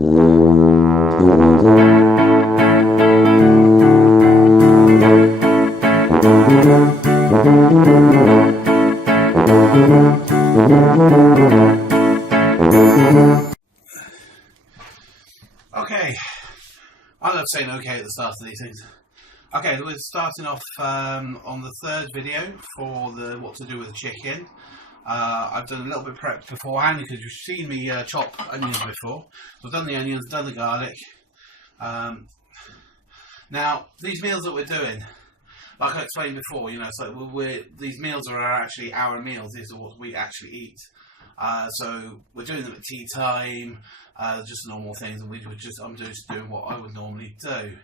Okay, I love saying okay at the start of these things. Okay, we're starting off on the third video for the what to do with the chicken. I've done a little bit of prep beforehand because you've seen me chop onions before. So I've done the onions, done the garlic. Now, these meals that we're doing, like I explained before, you know, so these meals are actually our meals. These are what we actually eat. So we're doing them at tea time, just normal things, and I'm just doing what I would normally do.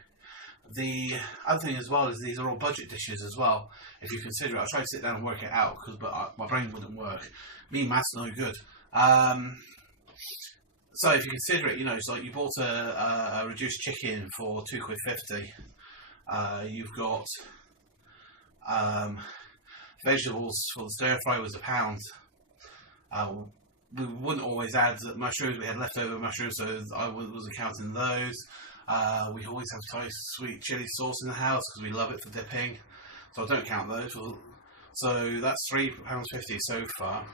The other thing as well is these are all budget dishes as well. If you consider it, I try to sit down and work it out, but my brain wouldn't work. Me, math's no good. So if you consider it, you know, it's like you bought a reduced chicken for £2.50. You've got vegetables for the stir fry was £1. We wouldn't always add mushrooms. We had leftover mushrooms, so I wasn't counting those. We always have Thai sweet chili sauce in the house because we love it for dipping, so I don't count those. So that's £3.50 so far.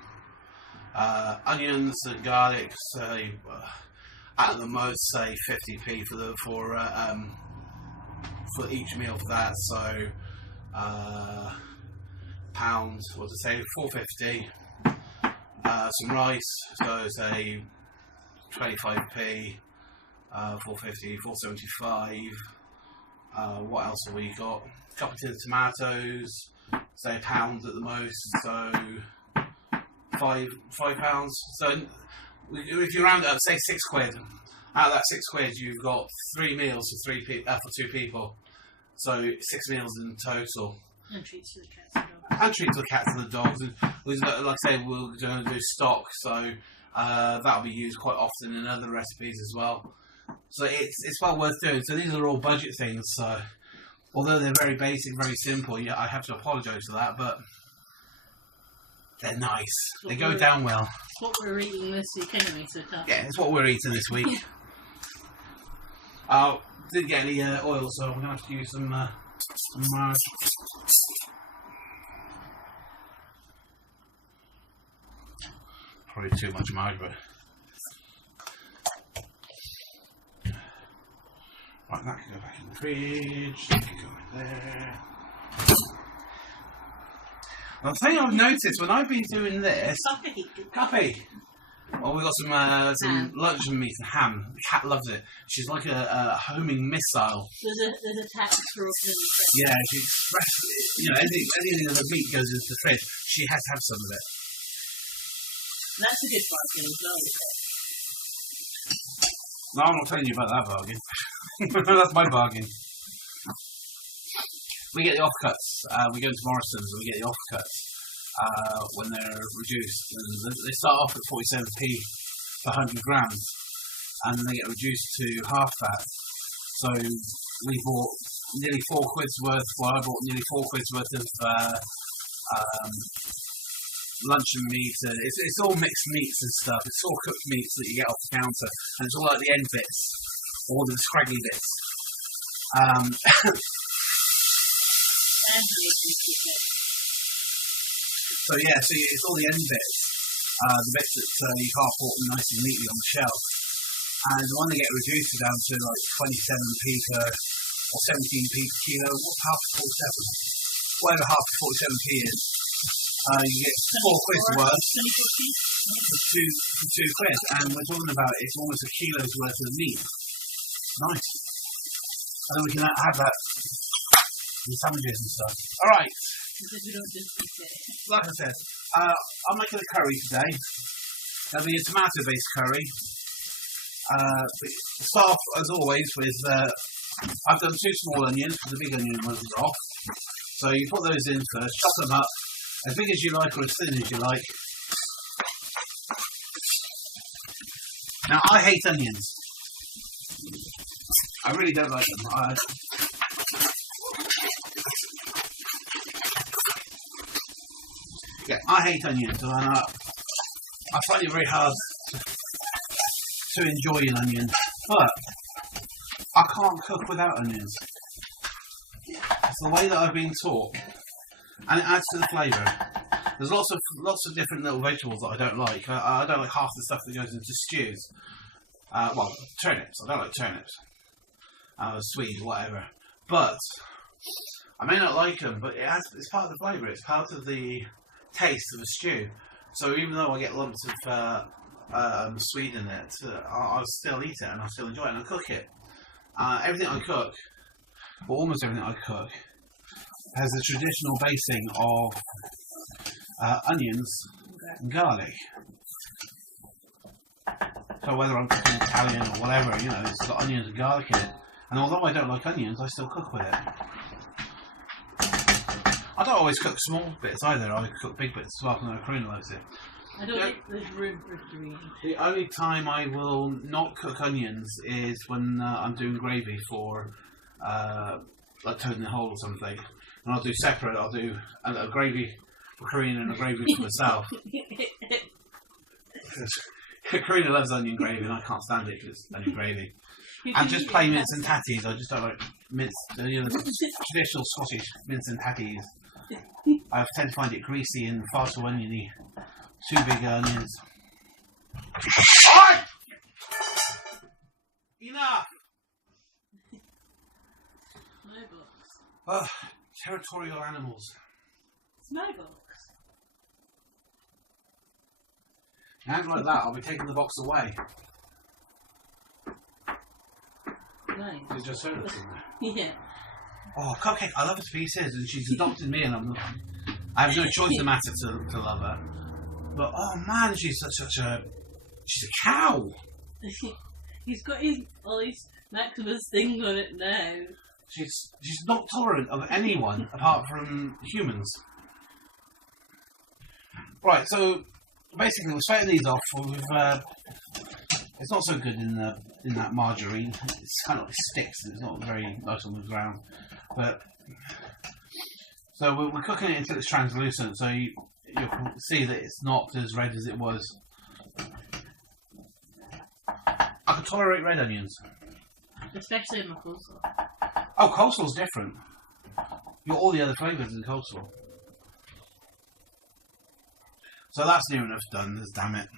Onions and garlic, say at the most say 50p for each meal for that. So pounds, what to say, 4.50. Some rice, so say 25p. 4.50, 4.75. What else have we got? A couple of tins of tomatoes, say £1 at the most, so £5. So if you round it up, say £6. Out of that £6, you've got 3 meals for 2 people. So 6 meals in total. And treats for the cats and dogs. And treats for the cats and the dogs. And like I say, we're going to do stock, so that'll be used quite often in other recipes as well. So it's well worth doing. So these are all budget things. So although they're very basic, very simple, yeah, I have to apologise for that, but they're nice. They go down well. It's what we're eating this week anyway, so yeah, it's what we're eating this week. Didn't get any oil, so I'm gonna have to use some margarine. Probably too much margarine. Right, that can go back in the fridge, that can go in there. The thing I've noticed when I've been doing this... Cupcake! Well, we've got some luncheon meat and ham. The cat loves it. She's like a homing missile. There's a tax for opening the fridge. Yeah, she expressed, you know, anything that the meat goes into the fridge, she has to have some of it. That's a good bargain as well. No, I'm not telling you about that bargain. That's my bargain. We get the offcuts. We go into Morrison's and we get the offcuts when they're reduced. And they start off at 47p per 100 grams, and then they get reduced to half that. So we bought nearly £4 worth. Well, I bought nearly £4 worth of luncheon meat. It's all mixed meats and stuff. It's all cooked meats that you get off the counter, and it's all like the end bits, all the scraggly bits. So yeah, so it's all the end bits, the bits that you can't put nice and neatly on the shelf. And when they get reduced down to like 27p per, or 17p per kilo, what's half of 47? Whatever half of 47p is. You get £4 worth for £2, and we're talking about it's almost a kilo's worth of meat. Nice. And then we can have that in sandwiches and stuff. Alright. Like I said, I'm making a curry today. There'll be a tomato-based curry. Start off, as always, with I've done 2 small onions, the big onion ones are off. So you put those in first, chop them up as big as you like or as thin as you like. Now, I hate onions. I really don't like them. I hate onions, and I find it very hard to enjoy an onion. But I can't cook without onions. It's the way that I've been taught, and it adds to the flavour. There's lots of different little vegetables that I don't like. I don't like half the stuff that goes into stews. Well, turnips. I don't like turnips. Swedes, whatever. But I may not like them, but it's part of the flavour. It's part of the taste of a stew. So even though I get lumps of Swede in it, I'll still eat it and I'll still enjoy it and I'll cook it. Everything I cook, or almost everything I cook, has the traditional basing of onions and garlic. So whether I'm cooking Italian or whatever, you know, it's got onions and garlic in it. And although I don't like onions, I still cook with it. I don't always cook small bits either. I cook big bits as well, and Karina likes it. I don't think there's room for three. The only time I will not cook onions is when I'm doing gravy for like toad in the hole or something. And I'll do separate. I'll do a gravy for Karina and a gravy for myself. Karina loves onion gravy and I can't stand it because it's onion gravy. And just plain mince and tatties. I just don't like mince, traditional Scottish mince and tatties. I tend to find it greasy and far too oniony. Too big onions. Enough! It's my box. Ugh, territorial animals. It's my box. And like that, I'll be taking the box away. Nice. It's just her that's in there. Yeah. Oh, Cupcake, I love her to pieces, and she's adopted me, and I have no choice in the matter to love her. But oh man, she's she's a cow. He's got all his Maximus thing on it now. She's not tolerant of anyone apart from humans. Right, so basically we're sweating these off. It's not so good in that margarine. It's kind of like sticks. It's not very nice on the ground. But so we're cooking it until it's translucent, so you'll see that it's not as red as it was. I can tolerate red onions, especially in my coleslaw. Oh, coleslaw's different. You've got all the other flavours in coleslaw. So that's near enough done. Damn it.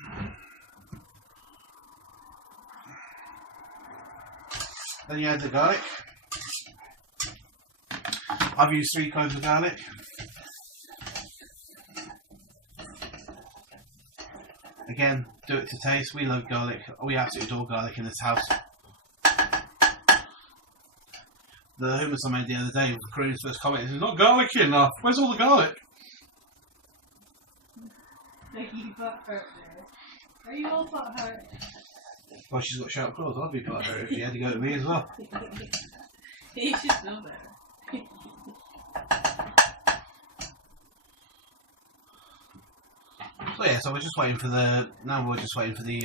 Then you add the garlic. I've used 3 cloves of garlic. Again, do it to taste. We love garlic. We absolutely adore garlic in this house. The hummus I made the other day with Karina's first comment is, "There's not garlic enough. Where's all the garlic?" You butt hurt there. Are you all butt hurt? Well, she's got sharp claws. I'd be butt hurt if she had to go to me as well. You should know better. So yeah, so we're just waiting for the. Now we're just waiting for the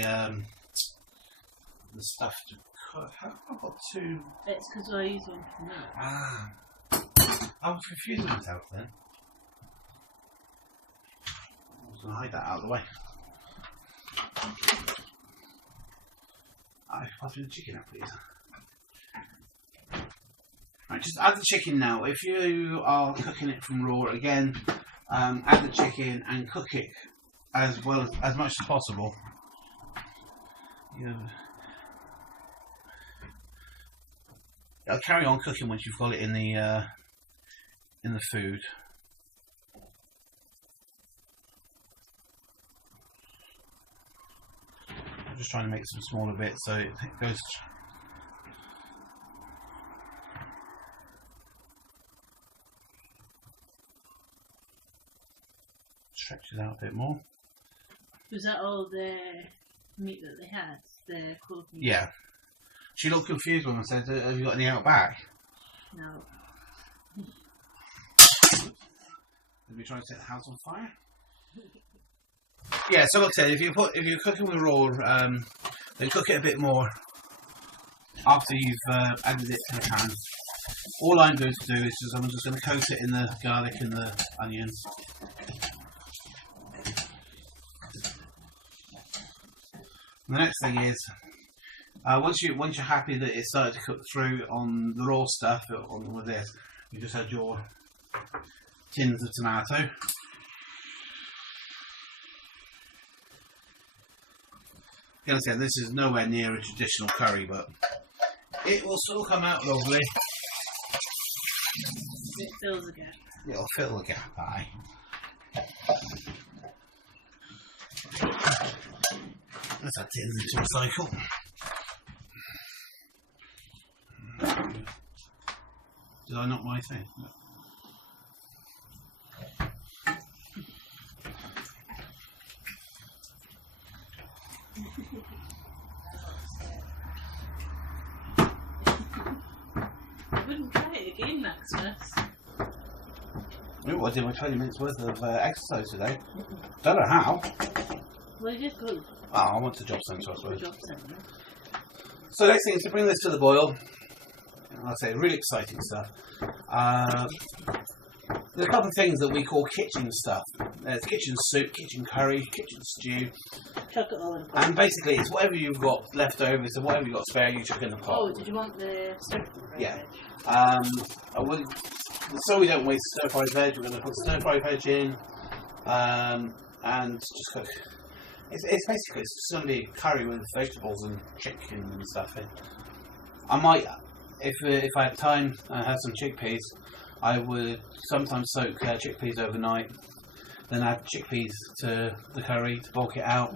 stuff to cook. I've got 2. It's because I use one for now. Ah, I was confusing myself then. I was going to hide that out of the way. Pass me the chicken out, please. Right, just add the chicken now. If you are cooking it from raw, again, add the chicken and cook it as well as much as possible. I'll carry on cooking once you've got it in the food. I'm just trying to make some smaller bits so it goes. Stretches out a bit more. Was that all the meat that they had? The cold meat? Yeah. She looked confused when I said, "Have you got any out back?" No. Did we try to set the house on fire? Yeah. So like I said, if you're cooking with raw, then cook it a bit more after you've added it to the pan. All I'm going to do is I'm just going to coat it in the garlic and the onions. And the next thing is Once you're happy that it's started to cook through on the raw stuff with this, you just add your tins of tomato. Gonna say this is nowhere near a traditional curry, but it will still come out lovely. It fills the gap. It'll fill the gap, aye. Let's add tins into a cycle. Did I knock my thing? No. I wouldn't try it again, Maximus. Ooh, I did my 20 minutes worth of exercise today. Don't know how. Well, you just go. Oh, I went to job centre, I The suppose. job centre. So next thing is to bring this to the boil. Like I say, really exciting stuff. There's a couple of things that we call kitchen stuff. There's kitchen soup, kitchen curry, kitchen stew. Chuck it all in the pot. And basically it's whatever you've got left over, so whatever you've got spare, you chuck in the pot. Oh, did you want the stir-fried Yeah. veg? So we don't waste stir-fried veg, we're going to put stir-fried veg in and just cook. It's basically it's just going to be curry with vegetables and chicken and stuff in. I might, if I had time and had some chickpeas, I would sometimes soak chickpeas overnight, then add chickpeas to the curry to bulk it out.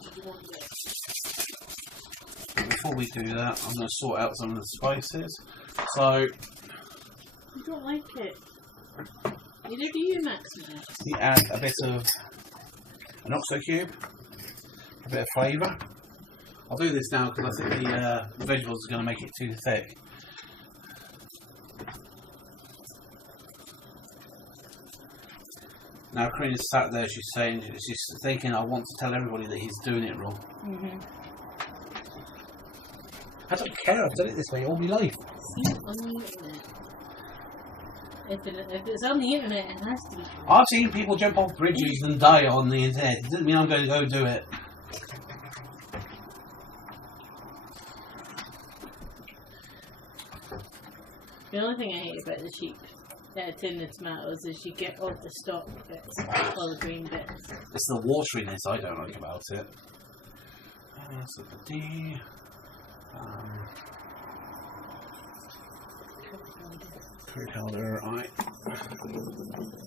Did you want the... Before we do that, I'm going to sort out some of the spices. So You don't like it. Neither do you, Maximus. you add a bit of an oxo cube, a bit of flavour. I'll do this now because I think the vegetables are going to make it too thick. Now Karina's sat there, she's thinking, I want to tell everybody that he's doing it wrong. I don't care, I've done it this way all my life. See it on the internet. If it's on the internet, it has to be true. I've seen people jump off bridges and die on the internet. It doesn't mean I'm going to go do it. The only thing I hate about the cheap tin of tomatoes is you get all the stalk bits, all the green bits. It's the wateriness I don't like about it. So the D. Curry powder, right.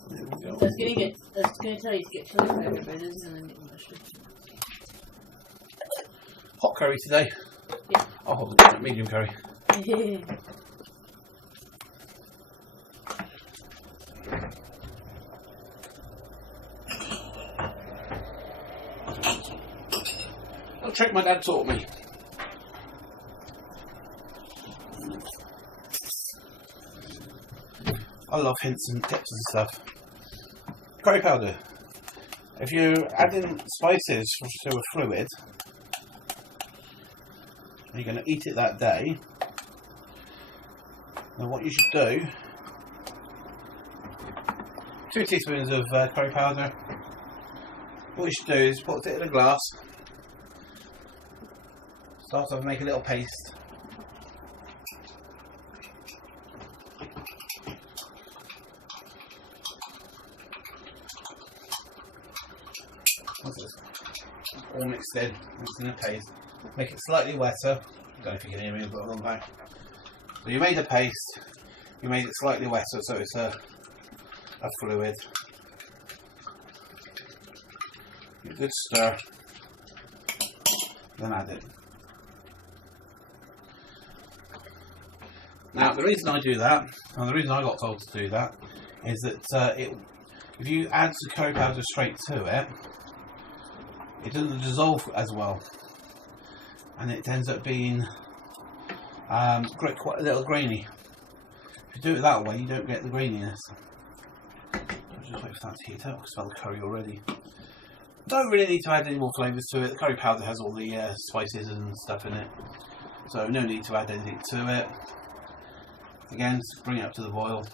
There we go. I was gonna tell you to get chili powder, but it doesn't really make much difference. Hot curry today. Yeah. I'll hold medium curry. A trick my dad taught me. I love hints and tips and stuff. Curry powder. If you're adding spices to a fluid, and you're going to eat it that day, then what you should do, 2 teaspoons of curry powder. What you should do is put it in a glass, start off and make a little paste. What's this? All mixed in a paste. Make it slightly wetter. I don't know if you can hear me, I've got a long back. So you made a paste, you made it slightly wetter so it's a fluid. Give it a good stir, then add it. Now the reason I do that, and the reason I got told to do that, is that if you add the curry powder straight to it, it doesn't dissolve as well, and it ends up being quite a little grainy. If you do it that way, you don't get the graininess. I'll just wait for that to heat up. I can smell the curry already. Don't really need to add any more flavours to it. The curry powder has all the spices and stuff in it, so no need to add anything to it. Again, just bring it up to the boil.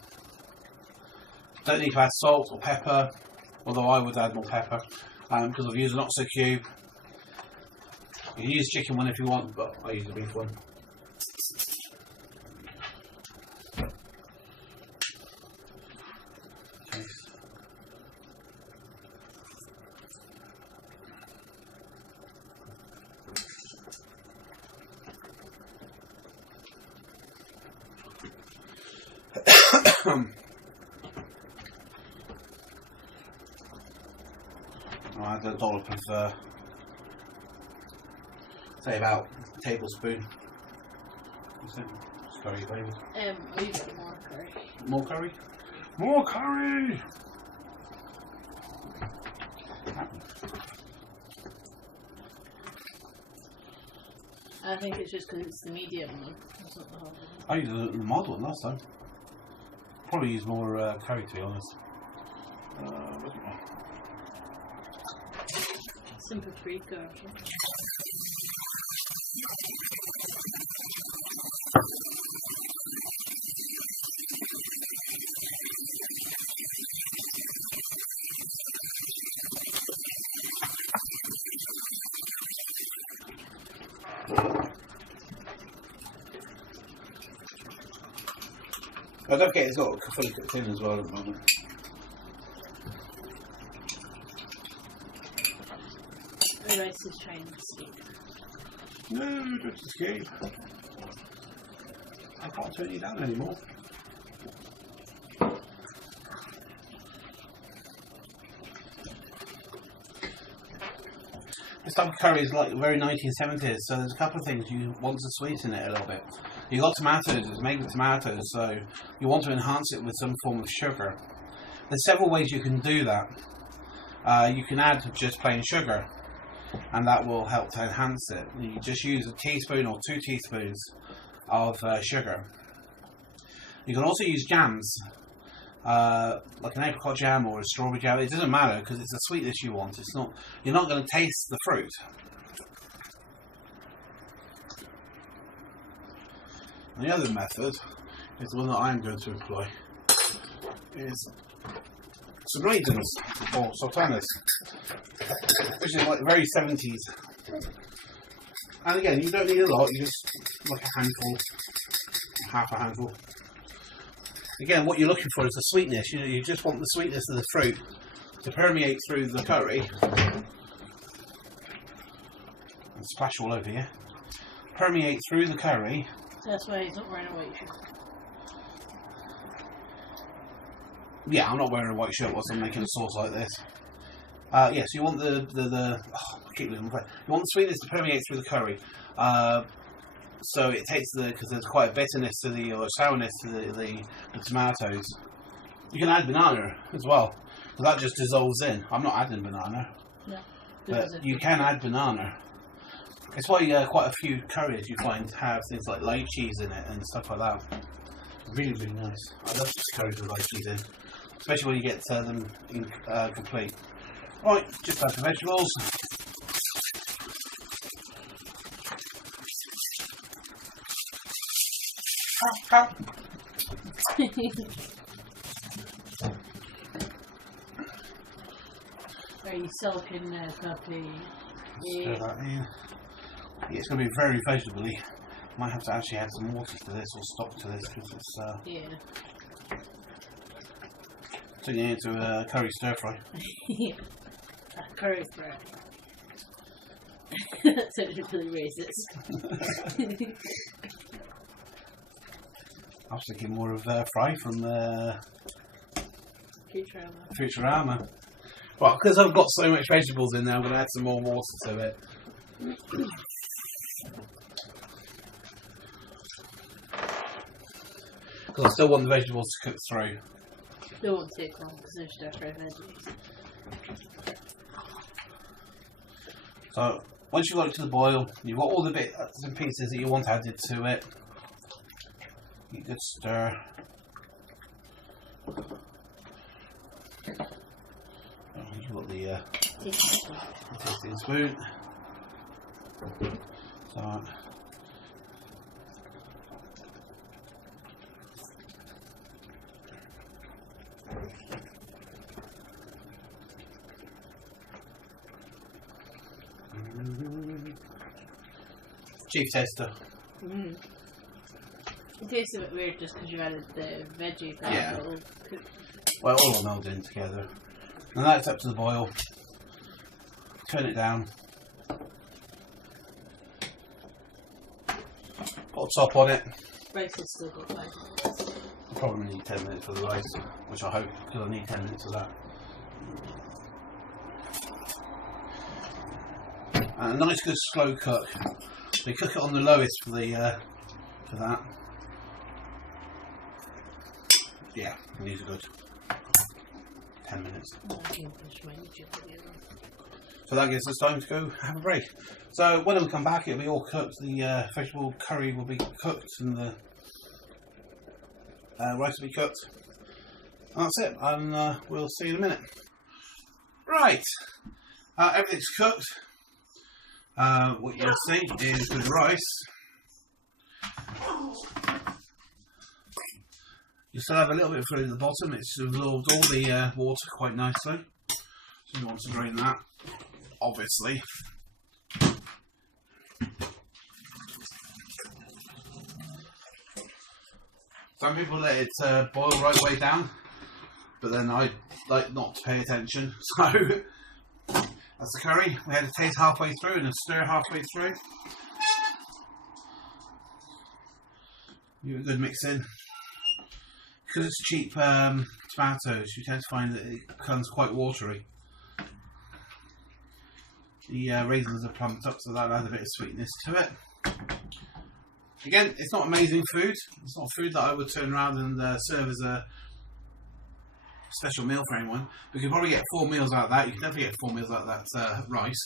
Don't need to add salt or pepper although I would add more pepper because I've used an oxo cube. You can use chicken one if you want, but I use the beef one. I'll add a dollop of, say about a tablespoon. What's it? It's curry flavoured. I'll use more curry. More curry? More curry! I think it's just because it's the medium one. It's not the whole one. I used the mild one last time. Probably use more curry, to be honest. Some paprika or something. I don't forget it's got a fully cooked in as well at the moment. The rice is trying to escape. No, don't escape. I can't turn you down anymore. This type of curry is like very 1970s, so there's a couple of things you want to sweeten it a little bit. You've got tomatoes, it's made with tomatoes, so you want to enhance it with some form of sugar. There's several ways you can do that. You can add just plain sugar, and that will help to enhance it. You just use a teaspoon or 2 teaspoons of sugar. You can also use jams, like an apricot jam or a strawberry jam. It doesn't matter because it's the sweetness you want. It's not. You're not going to taste the fruit. And the other method is the one that I'm going to employ. Is some raisins or sultanas, which is like very 70s. And again, you don't need a lot. You just like a handful, half a handful. Again, what you're looking for is the sweetness. You know, you just want the sweetness of the fruit to permeate through the curry and splash all over you. Permeate through the curry. So that's why he's not wearing a white shirt. Yeah, I'm not wearing a white shirt whilst I'm making a sauce like this. Yeah, so you want the I keep losing my breath. You want the sweetness to permeate through the curry. So it takes because there's quite a bitterness to or sourness to the tomatoes. You can add banana as well, because that just dissolves in. I'm not adding banana, No. but you can add banana. It's why quite a few curries you find have things like lychees in it and stuff like that. Really, really nice. I love curries with lychees in, especially when you get them complete. Right, just add the vegetables. How? Are you sulking there, puppy? Yeah. Yeah, it's going to be very vegetable-y. Might have to actually add some water to this or stock to this because it's turning it into a curry stir fry. Yeah. A curry fry. That's actually really racist. I was thinking more of fry from Futurama. Well, because I've got so much vegetables in there, I'm going to add some more water to it. Because I still want the vegetables to cook through. They won't take long because they're stir-fry veggies. So, once you've got it to the boil, you've got all the bits and pieces that you want added to it. You could stir. You've got the tasting spoon. So, Chief taster. Mm. It tastes a bit weird just because you added the veggie. Yeah. Well, all melded in together. And that's up to the boil. Turn it down. Put a top on it. Rice is still got 5 minutes. I'll probably need 10 minutes for the rice, which I hope, because I need 10 minutes for that. And a nice good slow cook. They cook it on the lowest for the for that. Yeah, these are good. 10 minutes. So that gives us time to go have a break. So when we come back, it'll be all cooked. The vegetable curry will be cooked, and the rice will be cooked. And that's it. And we'll see you in a minute. Right, everything's cooked. What you'll see is with the rice, you still have a little bit of fluid at the bottom. It's absorbed all the water quite nicely. So you want to drain that, obviously. Some people let it boil right way down, but then I like not to pay attention. So that's the curry. We had to taste halfway through and a stir halfway through. Give it a good mix in. Because it's cheap tomatoes, you tend to find that it becomes quite watery. The raisins are plumped up, so that adds a bit of sweetness to it. Again, it's not amazing food. It's not food that I would turn around and serve as a special meal for anyone. We could probably get 4 meals out of that. You can definitely get 4 meals out of that rice.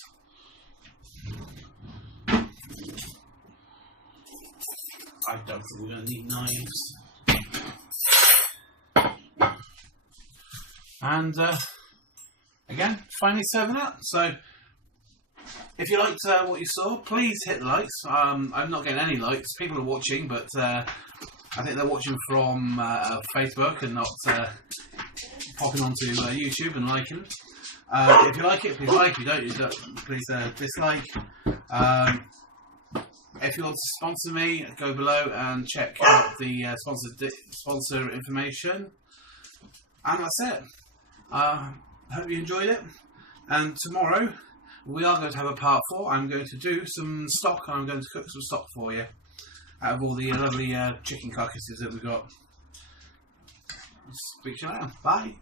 I don't think we're going to need knives. And again, finally serving up. So if you liked what you saw, please hit the likes. I'm not getting any likes. People are watching, but I think they're watching from Facebook and not popping onto YouTube and liking. If you like it, please like. If you don't, please dislike. If you want to sponsor me, go below and check out the sponsor information. And that's it. Hope you enjoyed it. And tomorrow we are going to have a part 4. I'm going to do some stock, and I'm going to cook some stock for you out of all the lovely chicken carcasses that we've got. Speak to you later. Bye.